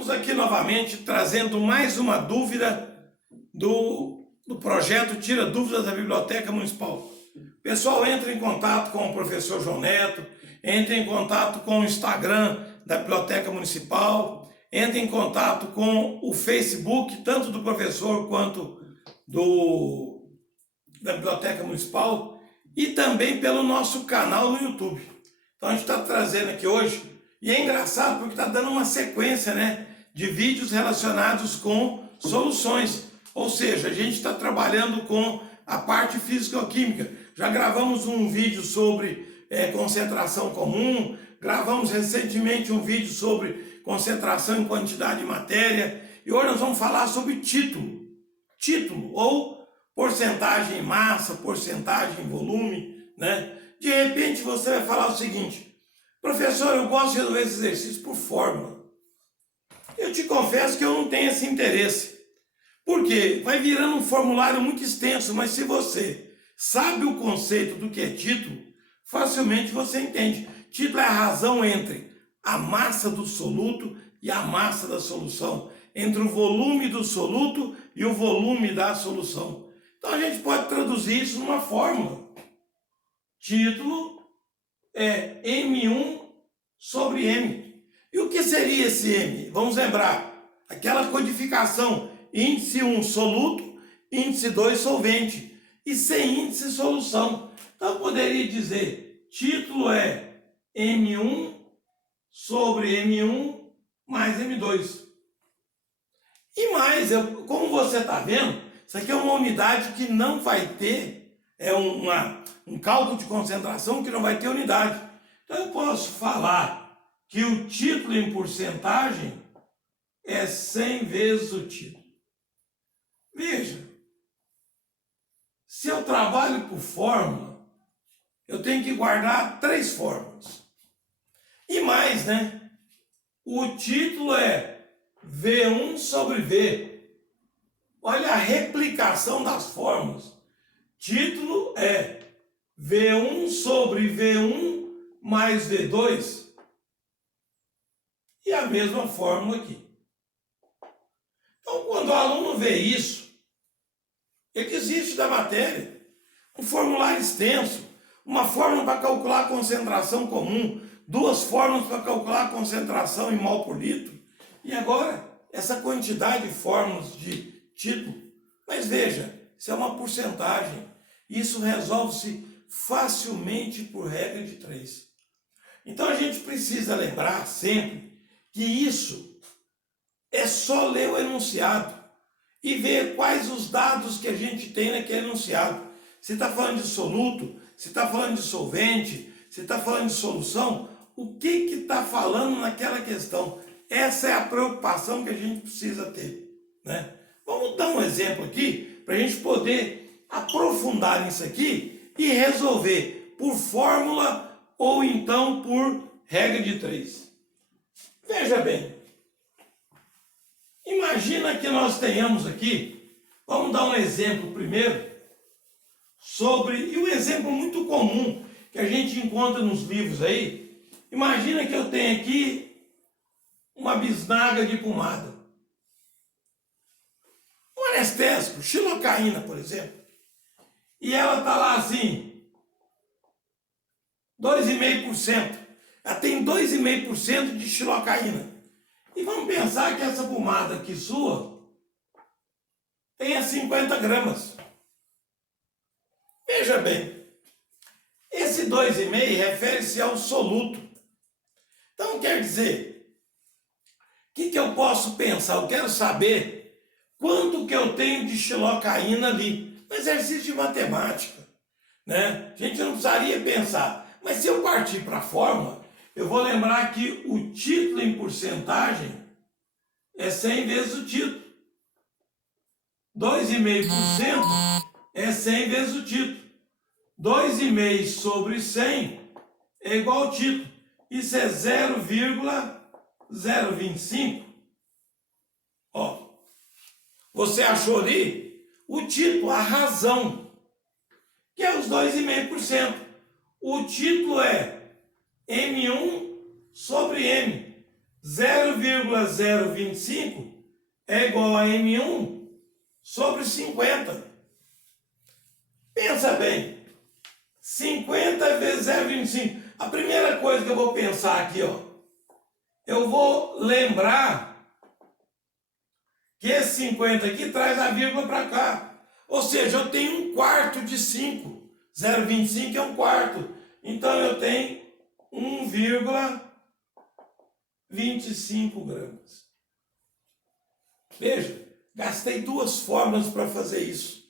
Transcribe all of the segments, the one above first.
Estamos aqui novamente trazendo mais uma dúvida do projeto Tira Dúvidas da Biblioteca Municipal. Pessoal, entre em contato com o professor João Neto, entre em contato com o Instagram da Biblioteca Municipal, entre em contato com o Facebook, tanto do professor quanto da Biblioteca Municipal, e também pelo nosso canal no YouTube. Então a gente está trazendo aqui hoje, e é engraçado porque está dando uma sequência, né, de vídeos relacionados com soluções. Ou seja, a gente está trabalhando com a parte físico-química. Já gravamos um vídeo sobre concentração comum, gravamos recentemente um vídeo sobre concentração em quantidade de matéria, e hoje nós vamos falar sobre título. Título, ou porcentagem em massa, porcentagem em volume, né? De repente você vai falar o seguinte: professor, eu gosto de resolver esse exercício por fórmula. Eu te confesso que eu não tenho esse interesse. Por quê? Vai virando um formulário muito extenso, mas se você sabe o conceito do que é título, facilmente você entende. Título é a razão entre a massa do soluto e a massa da solução, entre o volume do soluto e o volume da solução. Então a gente pode traduzir isso numa fórmula. Título é M1 sobre M. E o que seria esse M? Vamos lembrar, aquela codificação índice 1 soluto, índice 2 solvente, e sem índice solução. Então eu poderia dizer, título é M1 sobre M1 mais M2. E mais, como você está vendo, isso aqui é uma unidade que não vai ter, um cálculo de concentração que não vai ter unidade. Então eu posso falar que o título em porcentagem é 100 vezes o título. Veja, se eu trabalho por fórmula, eu tenho que guardar 3 fórmulas. E mais, né? O título é V1 sobre V. Olha a replicação das fórmulas. Título é V1 sobre V1 mais V2. E a mesma fórmula aqui. Então, quando o aluno vê isso, ele desiste da matéria. Um formulário extenso, uma fórmula para calcular a concentração comum, 2 fórmulas para calcular a concentração em mol por litro. E agora, essa quantidade de fórmulas de título. Mas veja, isso é uma porcentagem. Isso resolve-se facilmente por regra de 3. Então a gente precisa lembrar sempre que isso é só ler o enunciado e ver quais os dados que a gente tem naquele enunciado. Se está falando de soluto, se está falando de solvente, se está falando de solução, o que está falando naquela questão? Essa é a preocupação que a gente precisa ter, né? Vamos dar um exemplo aqui para a gente poder aprofundar nisso aqui e resolver por fórmula ou então por regra de 3. Veja bem, imagina que nós tenhamos aqui, vamos dar um exemplo primeiro, e um exemplo muito comum que a gente encontra nos livros aí. Imagina que eu tenho aqui uma bisnaga de pomada. Um anestésico, xilocaína, por exemplo. E ela está lá assim, 2,5%. Ela tem 2,5% de xilocaína. E vamos pensar que essa pomada aqui sua tenha 50 gramas. Veja bem, esse 2,5 refere-se ao soluto. Então quer dizer, o que eu posso pensar? Eu quero saber quanto que eu tenho de xilocaína ali. Um exercício de matemática, né? A gente não precisaria pensar. Mas se eu partir para a fórmula, eu vou lembrar que o título em porcentagem é 100 vezes o título. 2,5% é 100 vezes o título. 2,5 sobre 100 é igual ao título. Isso é 0,025. Ó, você achou ali o título, a razão, que é os 2,5%. O título é M1 sobre M, 0,025 1,025 é igual a M1 sobre 50. Pensa bem. 50 vezes 0,25. A primeira coisa que eu vou pensar aqui, ó, eu vou lembrar que esse 50 aqui traz a vírgula para cá. Ou seja, eu tenho 1/4 de 5. 0,25 é 1/4. Então eu tenho 1,25 gramas. Veja, gastei 2 fórmulas para fazer isso.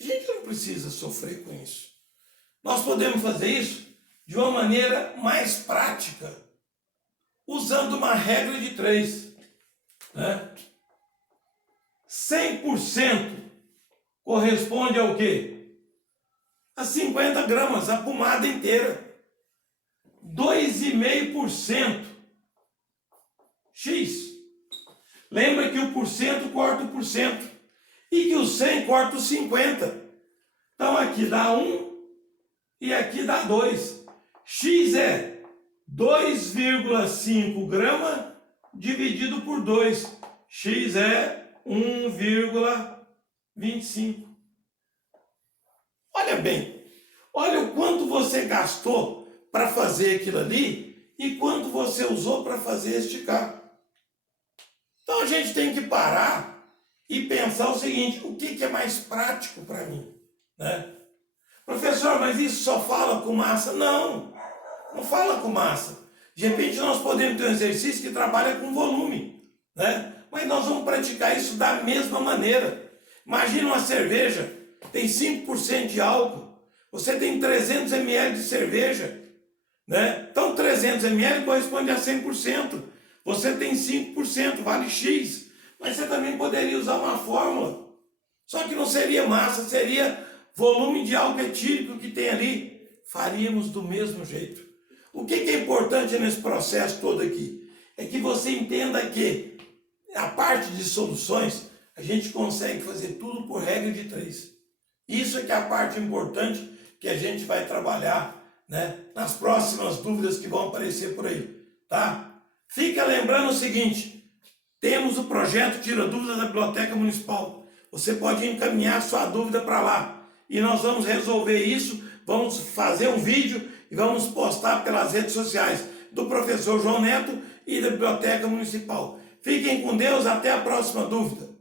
A gente não precisa sofrer com isso. Nós podemos fazer isso de uma maneira mais prática, usando uma regra de 3. Né? 100% corresponde ao quê? A 50 gramas, a pomada inteira. 2,5% X. Lembra que o porcento corta o porcento e que o 100 corta o 50. Então aqui dá 1 e aqui dá 2. X é 2,5 grama dividido por 2. X é 1,25. Olha bem, olha o quanto você gastou para fazer aquilo ali e quanto você usou para fazer esticar. Então a gente tem que parar e pensar o seguinte: o que é mais prático para mim? Né? Professor, mas isso só fala com massa? Não, não fala com massa. De repente nós podemos ter um exercício que trabalha com volume, né? Mas nós vamos praticar isso da mesma maneira. Imagina uma cerveja, tem 5% de álcool, você tem 300 ml de cerveja, né? Então 300 ml corresponde a 100%, você tem 5%, vale X, mas você também poderia usar uma fórmula, só que não seria massa, seria volume de álcool etílico que tem ali, faríamos do mesmo jeito. O que é importante nesse processo todo aqui? É que você entenda que a parte de soluções, a gente consegue fazer tudo por regra de 3. Isso é que é a parte importante que a gente vai trabalhar, né, nas próximas dúvidas que vão aparecer por aí, tá? Fica lembrando o seguinte, temos o projeto Tira Dúvidas da Biblioteca Municipal. Você pode encaminhar sua dúvida para lá e nós vamos resolver isso, vamos fazer um vídeo e vamos postar pelas redes sociais do professor João Neto e da Biblioteca Municipal. Fiquem com Deus, até a próxima dúvida.